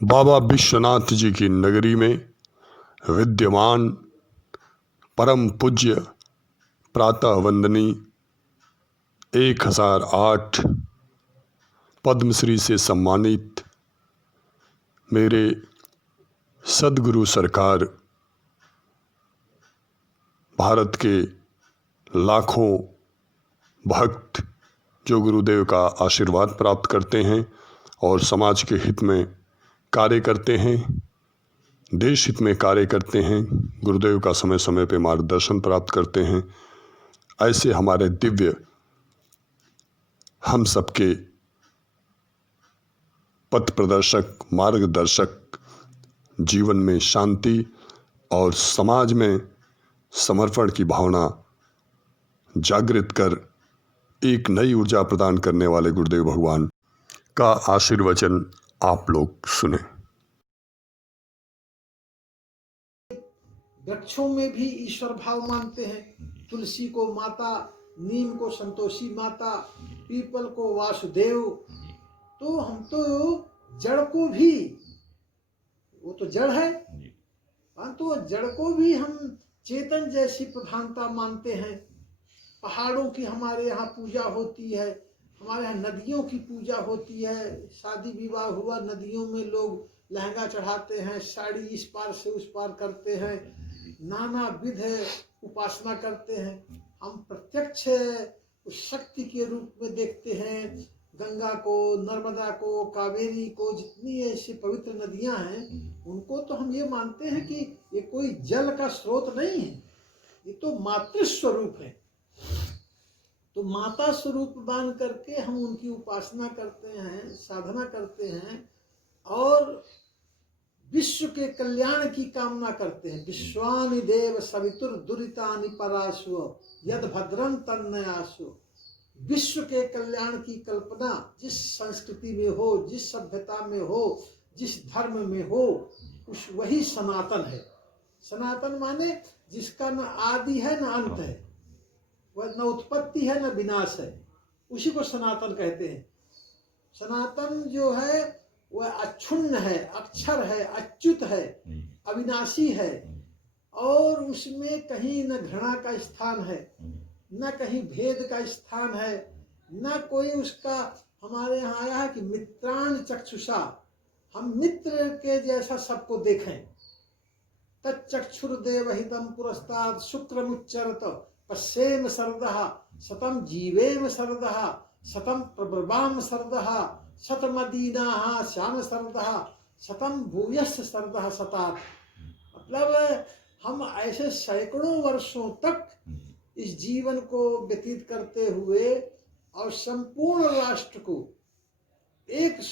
बाबा विश्वनाथ जी की नगरी में विद्यमान परम पूज्य प्रातः वंदनी 1008 पद्मश्री से सम्मानित मेरे सद्गुरु सरकार भारत के लाखों भक्त जो गुरुदेव का आशीर्वाद प्राप्त करते हैं और समाज के हित में कार्य करते हैं, देश हित में कार्य करते हैं, गुरुदेव का समय समय पे मार्गदर्शन प्राप्त करते हैं, ऐसे हमारे दिव्य हम सबके पथ प्रदर्शक मार्गदर्शक जीवन में शांति और समाज में समर्पण की भावना जागृत कर एक नई ऊर्जा प्रदान करने वाले गुरुदेव भगवान का आशीर्वचन आप लोग सुने। वृक्षों में भी ईश्वर भाव मानते हैं। तुलसी को माता, नीम को संतोषी माता, पीपल को वासुदेव। तो हम तो जड़ को भी, वो तो जड़ है, परंतु जड़ को भी हम चेतन जैसी प्रधानता मानते हैं। पहाड़ों की हमारे यहाँ पूजा होती है, हमारे यहाँ नदियों की पूजा होती है। शादी विवाह हुआ, नदियों में लोग लहंगा चढ़ाते हैं, साड़ी इस पार से उस पार करते हैं, नाना विध उपासना करते हैं। हम प्रत्यक्ष उस शक्ति के रूप में देखते हैं। गंगा को, नर्मदा को, कावेरी को, जितनी ऐसी पवित्र नदियां हैं, उनको तो हम ये मानते हैं कि ये कोई जल का स्रोत नहीं है, ये तो मातृ स्वरूप है। तो माता स्वरूप मान करके हम उनकी उपासना करते हैं, साधना करते हैं और विश्व के कल्याण की कामना करते हैं। विश्वानि देव सवितुर दुरितानि पराशु यद भद्रं तन्नयासु। विश्व के कल्याण की कल्पना जिस संस्कृति में हो, जिस सभ्यता में हो, जिस धर्म में हो, उस वही सनातन है। सनातन माने जिसका न आदि है न अंत है, वह न उत्पत्ति है न विनाश है, उसी को सनातन कहते हैं। सनातन जो है वह अक्षुण्ण है, अक्षर है, अच्युत है, अविनाशी है और उसमें कहीं न घृणा का स्थान है, न कहीं भेद का स्थान है, न कोई उसका। हमारे यहाँ आया है कि मित्रान चक्षुषा, हम मित्र के जैसा सबको देखें। तच्चक्षुर्देवहितं पुरस्तात् शुक्रमुच्चरत पश्येम सरदः शतं जीवेम सरदः शतं प्रब्रवाम सरदः शतमदीनाः श्याम सरदः शतं भूयस्य सरदः शतात्। मतलब हम ऐसे सैकड़ों वर्षों तक इस जीवन को व्यतीत करते हुए और संपूर्ण राष्ट्र को एक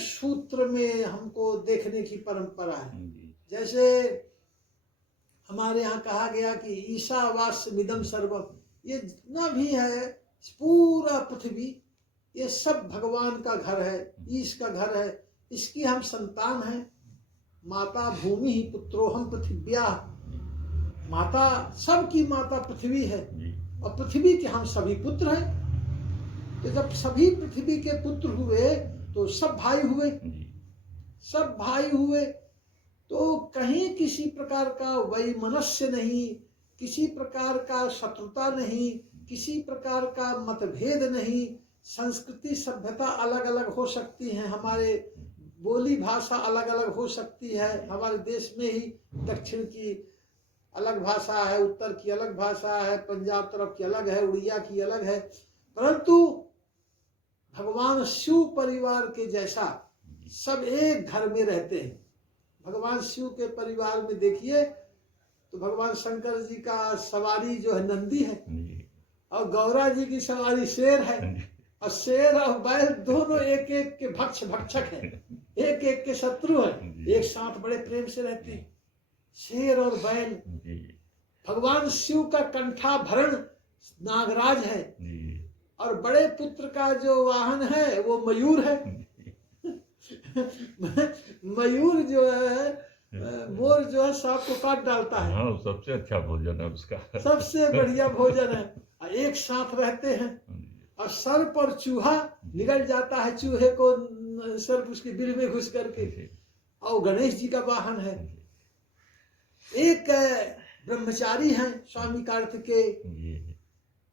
सूत्र में हमको देखने की परंपरा है। जैसे हमारे यहाँ कहा गया कि ईशावास्यमिदं सर्वम, ये जितना भी है पूरा पृथ्वी, ये सब भगवान का घर है, ईश का घर है, इसकी हम संतान हैं। माता भूमि ही पुत्रोहम पृथिव्या, माता सबकी माता पृथ्वी है और पृथ्वी के हम सभी पुत्र हैं। तो जब सभी पृथ्वी के पुत्र हुए तो सब भाई हुए, सब भाई हुए। तो कहीं किसी प्रकार का वैमनस्य नहीं, किसी प्रकार का शत्रुता नहीं, किसी प्रकार का मतभेद नहीं। संस्कृति सभ्यता अलग अलग हो सकती है, हमारे बोली भाषा अलग अलग हो सकती है। हमारे देश में ही दक्षिण की अलग भाषा है, उत्तर की अलग भाषा है, पंजाब तरफ की अलग है, उड़िया की अलग है, परंतु भगवान शिव परिवार के जैसा सब एक घर में रहते हैं। भगवान शिव के परिवार में देखिए तो भगवान शंकर जी का सवारी जो है नंदी है और गौरा जी की सवारी शेर है, और शेर और बैल दोनों एक एक के भक्षक हैं, एक एक के शत्रु हैं, एक साथ बड़े प्रेम से रहते हैं शेर और बैल। भगवान शिव का कंठाभरण नागराज है और बड़े पुत्र का जो वाहन है वो मयूर है। मयूर जो है, मोर जो है सांप को काट डालता है। हाँ, सबसे अच्छा भोजन है उसका, सबसे बढ़िया भोजन है। एक साथ रहते हैं और सर पर चूहा निकल जाता है, चूहे को सर्प उसके बिल में घुस करके, जी और गणेश जी का वाहन है। एक ब्रह्मचारी हैं स्वामी कार्तिकेय। जी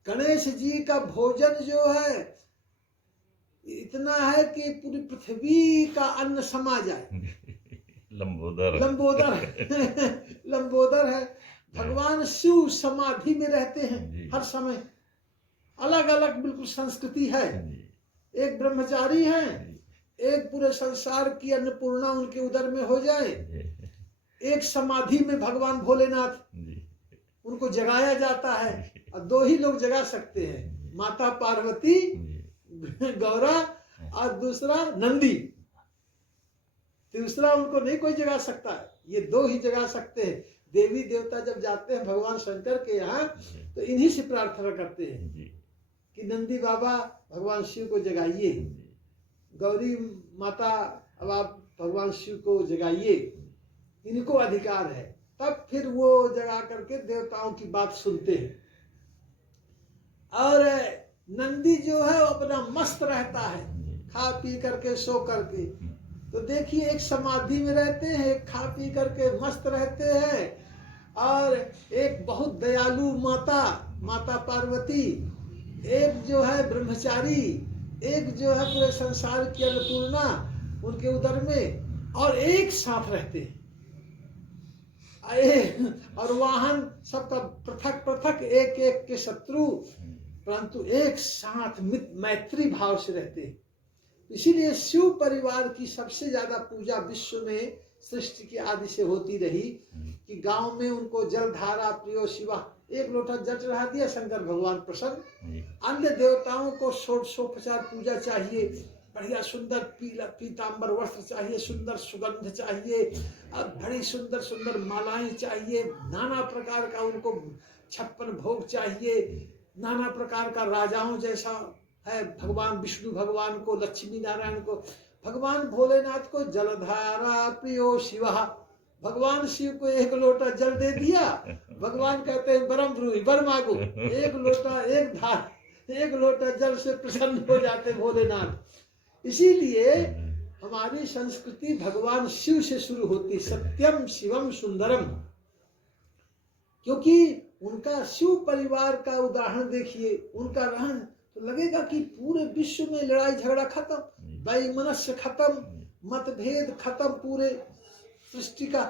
गणेश जी का भोजन जो है इतना है कि पूरी पृथ्वी का अन्न समा जाए। लंबोदर लंबोदर लंबोदर है। भगवान शिव समाधि में रहते हैं जी। हर समय। अलग अलग बिल्कुल संस्कृति है। जी एक ब्रह्मचारी है, जी एक पूरे संसार की अन्नपूर्णा उनके उदर में हो जाए, एक समाधि में भगवान भोलेनाथ, जी उनको जगाया जाता है। और दो ही लोग जगा सकते हैं, माता पार्वती जी गौरा, और दूसरा नंदी। तीसरा उनको नहीं कोई जगा सकता है, ये दो ही जगा सकते हैं। देवी देवता जब जाते हैं भगवान शंकर के यहाँ तो इन्हीं से प्रार्थना करते हैं जी कि नंदी बाबा भगवान शिव को जगाइए, गौरी माता अब आप भगवान शिव को जगाइए, इनको अधिकार है। तब फिर वो जगा करके देवताओं की बात सुनते हैं। और नंदी जो है वो अपना मस्त रहता है, खा पी करके सो करके। तो देखिए, एक समाधि में रहते हैं, एक खा पी करके मस्त रहते हैं, और एक बहुत दयालु माता, माता पार्वती, एक जो है ब्रह्मचारी, एक जो है पूरे संसार की अन्नपूर्णा उनके उदर में, और एक साथ रहते हैं। और वाहन सबका पृथक पृथक, एक एक के शत्रु, परंतु एक साथ मैत्री भाव से रहते हैं। इसीलिए शिव परिवार की सबसे ज्यादा पूजा विश्व में सृष्टि के आदि से होती रही कि गांव में उनको जलधारा प्रियो शिवा, एक लोटा जल चढ़ा दिया, शंकर भगवान प्रसन्न। अन्य देवताओं को षोडशोपचार पूजा चाहिए, बढ़िया सुंदर पीला पीतांबर वस्त्र चाहिए, सुंदर सुगंध चाहिए, अब बड़ी सुंदर सुंदर मालाएं चाहिए, नाना प्रकार का उनको 56 भोग चाहिए, नाना प्रकार का राजाओं जैसा है भगवान विष्णु भगवान को, लक्ष्मी नारायण को, भगवान भोलेनाथ को जलधारा प्रियो शिवा। भगवान शिव को एक लोटा जल दे दिया, भगवान कहते हैं बरम ब्रूहि बर मांगो, एक लोटा एक धार, एक लोटा जल से प्रसन्न हो जाते भोलेनाथ। इसीलिए हमारी संस्कृति भगवान शिव से शुरू होती, सत्यम शिवम सुंदरम। क्योंकि उनका शिव परिवार का उदाहरण देखिए, उनका रहन तो लगेगा कि पूरे विश्व में लड़ाई झगड़ा खत्म, वैमनस्य खत्म, मतभेद खत्म पूरे सृष्टि का।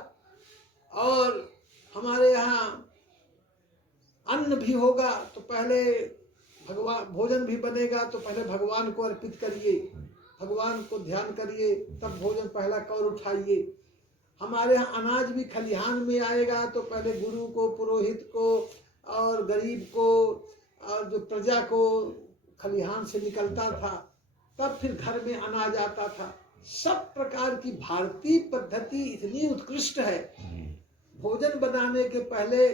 और हमारे यहाँ अन्न भी होगा तो पहले भगवान, भोजन भी बनेगा तो पहले भगवान को अर्पित करिए, भगवान को ध्यान करिए, तब भोजन पहला कौर उठाइए। हमारे यहाँ अनाज भी खलिहान में आएगा तो पहले गुरु को, पुरोहित को और गरीब को और जो प्रजा को खलिहान से निकलता था, तब फिर घर में अनाज आता था। सब प्रकार की भारतीय पद्धति इतनी उत्कृष्ट है। भोजन बनाने के पहले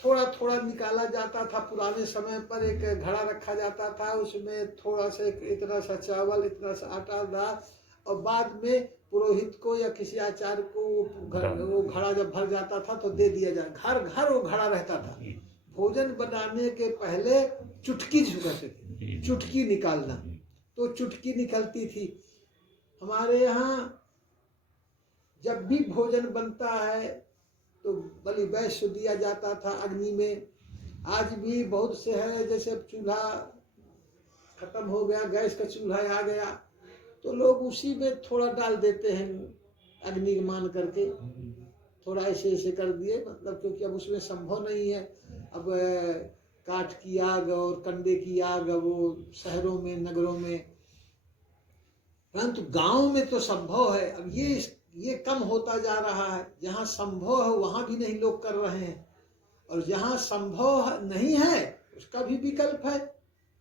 थोड़ा थोड़ा निकाला जाता था। पुराने समय पर एक घड़ा रखा जाता था, उसमें थोड़ा सा इतना सा चावल, इतना सा आटा दाल, और बाद में पुरोहित को या किसी आचार्य को वो घड़ा जब भर जाता था तो दे दिया जाए। घर घर वो घड़ा रहता था। भोजन बनाने के पहले चुटकी झुकाते थे, चुटकी निकालना, तो चुटकी निकलती थी। हमारे यहाँ जब भी भोजन बनता है तो बलि वैश्य दिया जाता था अग्नि में। आज भी बहुत से है, जैसे अब चूल्हा खत्म हो गया, गैस का चूल्हा आ गया, तो लोग उसी में थोड़ा डाल देते हैं अग्नि मान करके, थोड़ा ऐसे ऐसे कर दिए, मतलब क्योंकि अब उसमें संभव नहीं है। अब काठ की आग और कंडे की आग वो शहरों में, नगरों में, परंतु गांव में तो संभव है। अब ये कम होता जा रहा है। जहाँ संभव है वहाँ भी नहीं लोग कर रहे हैं, और जहाँ संभव नहीं है उसका भी विकल्प है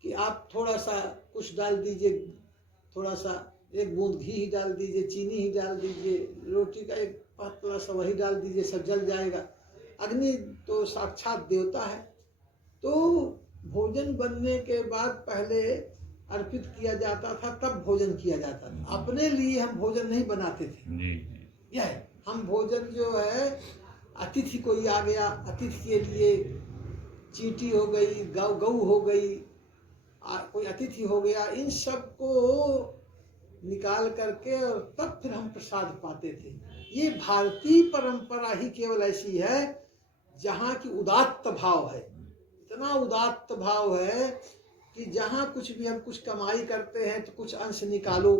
कि आप थोड़ा सा कुछ डाल दीजिए, थोड़ा सा एक बूंद घी ही डाल दीजिए, चीनी ही डाल दीजिए, रोटी का एक पतला सा वही डाल दीजिए, सब जल जाएगा। अग्नि तो साक्षात देवता है। तो भोजन बनने के बाद पहले अर्पित किया जाता था, तब भोजन किया जाता था। अपने लिए हम भोजन नहीं बनाते थे। यह हम भोजन जो है, अतिथि कोई आ गया, अतिथि के लिए चींटी हो गई, गऊ हो गई, कोई अतिथि हो गया, इन सब को निकाल करके और तब फिर हम प्रसाद पाते थे। ये भारतीय परंपरा ही केवल ऐसी है जहाँ की उदात्त भाव है, इतना उदात्त भाव है कि जहाँ कुछ भी हम कुछ कमाई करते हैं तो कुछ अंश निकालो,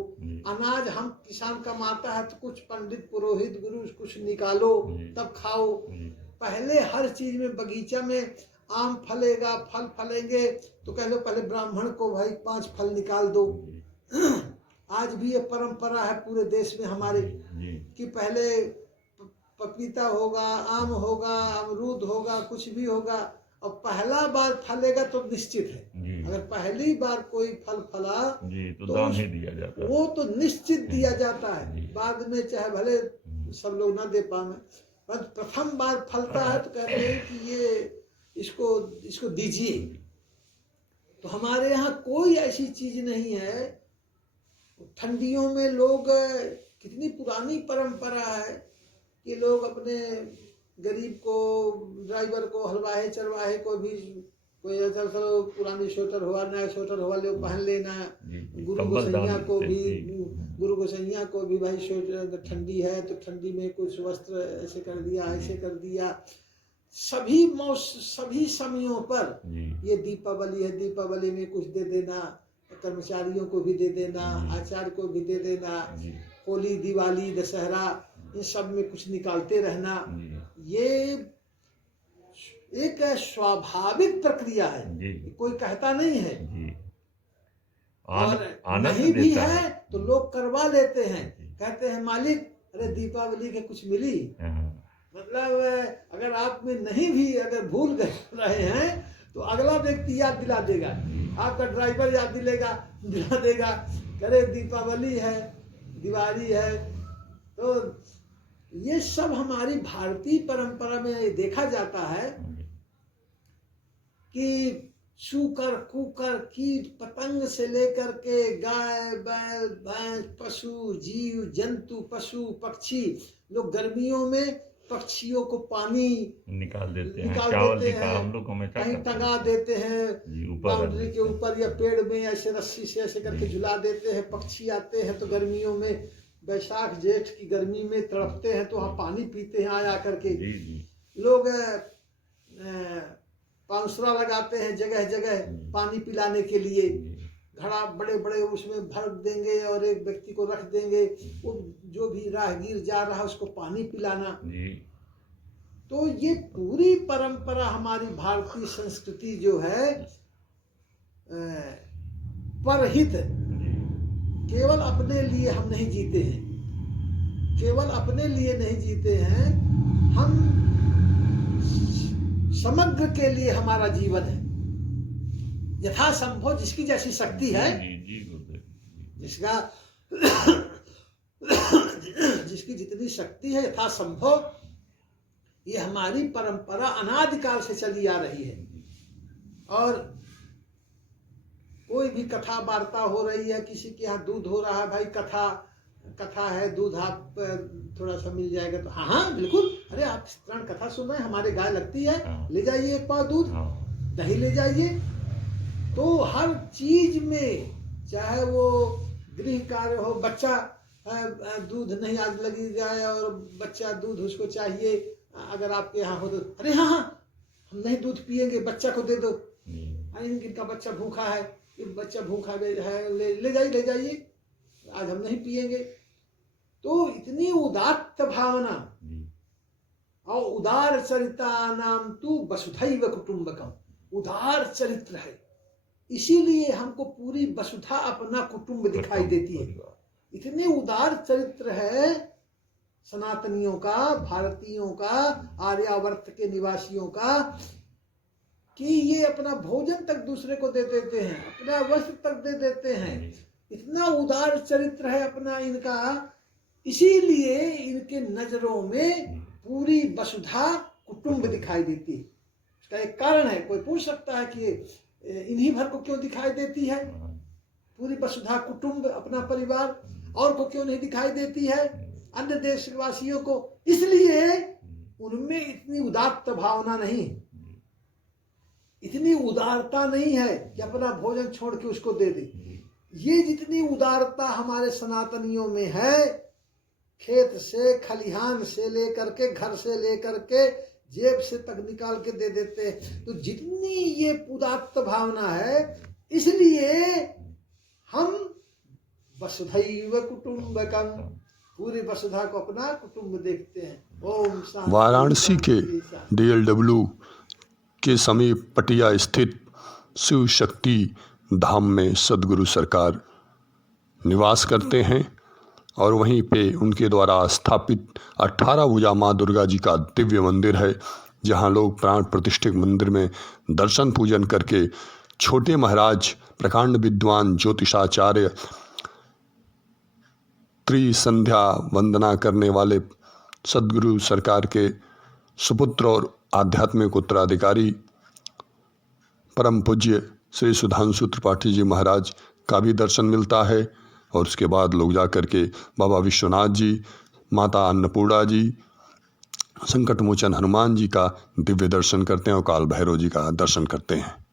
अनाज हम किसान कमाता है तो कुछ पंडित पुरोहित गुरु कुछ निकालो तब खाओ। पहले हर चीज में, बगीचा में आम फलेगा, फल फलेंगे तो कह लो पहले ब्राह्मण को भाई 5 फल निकाल दो। आज भी ये परंपरा है पूरे देश में हमारे कि पहले पपीता होगा, आम होगा, अमरूद होगा, कुछ भी होगा और पहला बार फलेगा तो निश्चित है, अगर पहली बार कोई फल फला तो दान ही दिया जाता है, वो तो निश्चित दिया जाता है। बाद में चाहे भले सब लोग ना दे पाए, पर प्रथम बार फलता है तो कहते हैं कि ये इसको दीजिए। तो हमारे यहाँ कोई ऐसी चीज नहीं है। ठंडियों में लोग, कितनी पुरानी परंपरा है कि लोग अपने गरीब को, ड्राइवर को, हलवाहे चरवाहे को भी कोई ऐसा पुरानी स्वेटर हुआ, नया स्वेटर हुआ ले पहन लेना। गुरु गोसैया को भी भाई स्वेटर, ठंडी है तो ठंडी में कुछ वस्त्र ऐसे कर दिया, ऐसे कर दिया। सभी समयों पर ये दीपावली है, दीपावली में कुछ दे देना, कर्मचारियों को भी दे देना, आचार्य को भी दे देना, होली, दिवाली, दशहरा, इन सब में कुछ निकालते रहना। ये एक स्वाभाविक प्रक्रिया है, कोई कहता नहीं है। और नहीं भी है तो लोग करवा लेते हैं, कहते हैं मालिक अरे दीपावली के कुछ मिली। मतलब अगर आप में नहीं भी, अगर भूल गए रहे हैं तो अगला व्यक्ति याद दिला देगा, आपका ड्राइवर याद दिला देगा, अरे दीपावली है, दिवाली है। तो ये सब हमारी भारतीय परंपरा में देखा जाता है कि सूकर, कुकर, कीट पतंग से लेकर के गाय, बैल, भैंस, पशु, जीव जंतु, पशु पक्षी, लोग गर्मियों में पक्षियों को पानी निकाल देते हैं, हम लोग कहीं टंगा देते हैं बाउंड्री के ऊपर या पेड़ में, ऐसे रस्सी से ऐसे करके झुला देते हैं। पक्षी आते हैं तो गर्मियों में, बैसाख जेठ की गर्मी में तड़पते हैं तो वहाँ पानी पीते हैं आया करके। लोग पांसरा लगाते हैं जगह जगह पानी पिलाने के लिए, घड़ा बड़े बड़े उसमें भर देंगे और एक व्यक्ति को रख देंगे, वो जो भी राहगीर जा रहा है उसको पानी पिलाना। तो ये पूरी परंपरा हमारी भारतीय संस्कृति जो है परहित, केवल अपने लिए हम नहीं जीते हैं, केवल अपने लिए नहीं जीते हैं, हम समग्र के लिए हमारा जीवन है। यथासंभव जिसकी जैसी शक्ति है, जिसकी जितनी शक्ति है, यथासंभव ये हमारी परंपरा अनादिकाल से चली आ रही है। और कोई भी कथा वार्ता हो रही है, किसी के यहाँ दूध हो रहा है, भाई कथा है, दूध आप थोड़ा सा मिल जाएगा तो हाँ बिल्कुल, अरे आप पुराण कथा सुन रहे हैं, हमारे गाय लगती है, ले जाइए 1 पाव दूध, दही ले जाइए। तो हर चीज में, चाहे वो गृह कार्य हो, बच्चा दूध नहीं आज लगी जाए और बच्चा दूध उसको चाहिए, अगर आपके यहाँ हो तो अरे हाँ हम नहीं दूध पिएंगे, बच्चा को दे दो, इनका बच्चा भूखा है, ये बच्चा भूखा है, ले जाइए, आज हम नहीं पिएंगे। तो इतनी उदात्त भावना और उदार चरिता नाम तू वसुधैव कुटुंबकम, उदार चरित्र है, इसीलिए हमको पूरी वसुधा अपना कुटुंब दिखाई देती है। इतने उदार चरित्र है सनातनियों का, भारतीयों का, आर्यावर्त के निवासियों का, कि ये अपना भोजन तक दूसरे को दे देते हैं, अपना वस्त्र तक दे देते हैं। इतना उदार चरित्र है अपना इनका, इसीलिए इनके नजरों में पूरी वसुधा कुटुंब दिखाई देती है। इसका एक कारण है, कोई पूछ सकता है कि इन्हीं भर को क्यों दिखाई देती है पूरी वसुधा कुटुंब, अपना परिवार, और को क्यों नहीं दिखाई देती है अन्य देशवासियों को? इसलिए उनमें इतनी उदात्त भावना नहीं, इतनी उदारता नहीं है कि अपना भोजन छोड़ के उसको दे दे। ये जितनी उदारता हमारे सनातनियों में है, खेत से, खलिहान से लेकर के, घर से लेकर के, जेब से तक निकाल के दे देते हैं। तो जितनी ये उदात्त भावना है, इसलिए हम वसुधैव कुटुंबकम, पूरी वसुधा को अपना कुटुंब देखते हैं। ओम शांति। वाराणसी के DLW के समीप पटिया स्थित शिव शक्ति धाम में सदगुरु सरकार निवास करते हैं और वहीं पे उनके द्वारा स्थापित 18 भुजा माँ दुर्गा जी का दिव्य मंदिर है, जहां लोग प्राण प्रतिष्ठित मंदिर में दर्शन पूजन करके छोटे महाराज प्रकांड विद्वान ज्योतिषाचार्य त्रिसंध्या वंदना करने वाले सदगुरु सरकार के सुपुत्र और आध्यात्मिक उत्तराधिकारी परम पूज्य श्री सुधांशु त्रिपाठी जी महाराज का भी दर्शन मिलता है। और उसके बाद लोग जा कर के बाबा विश्वनाथ जी, माता अन्नपूर्णा जी, संकट मोचन हनुमान जी का दिव्य दर्शन करते हैं और काल भैरव जी का दर्शन करते हैं।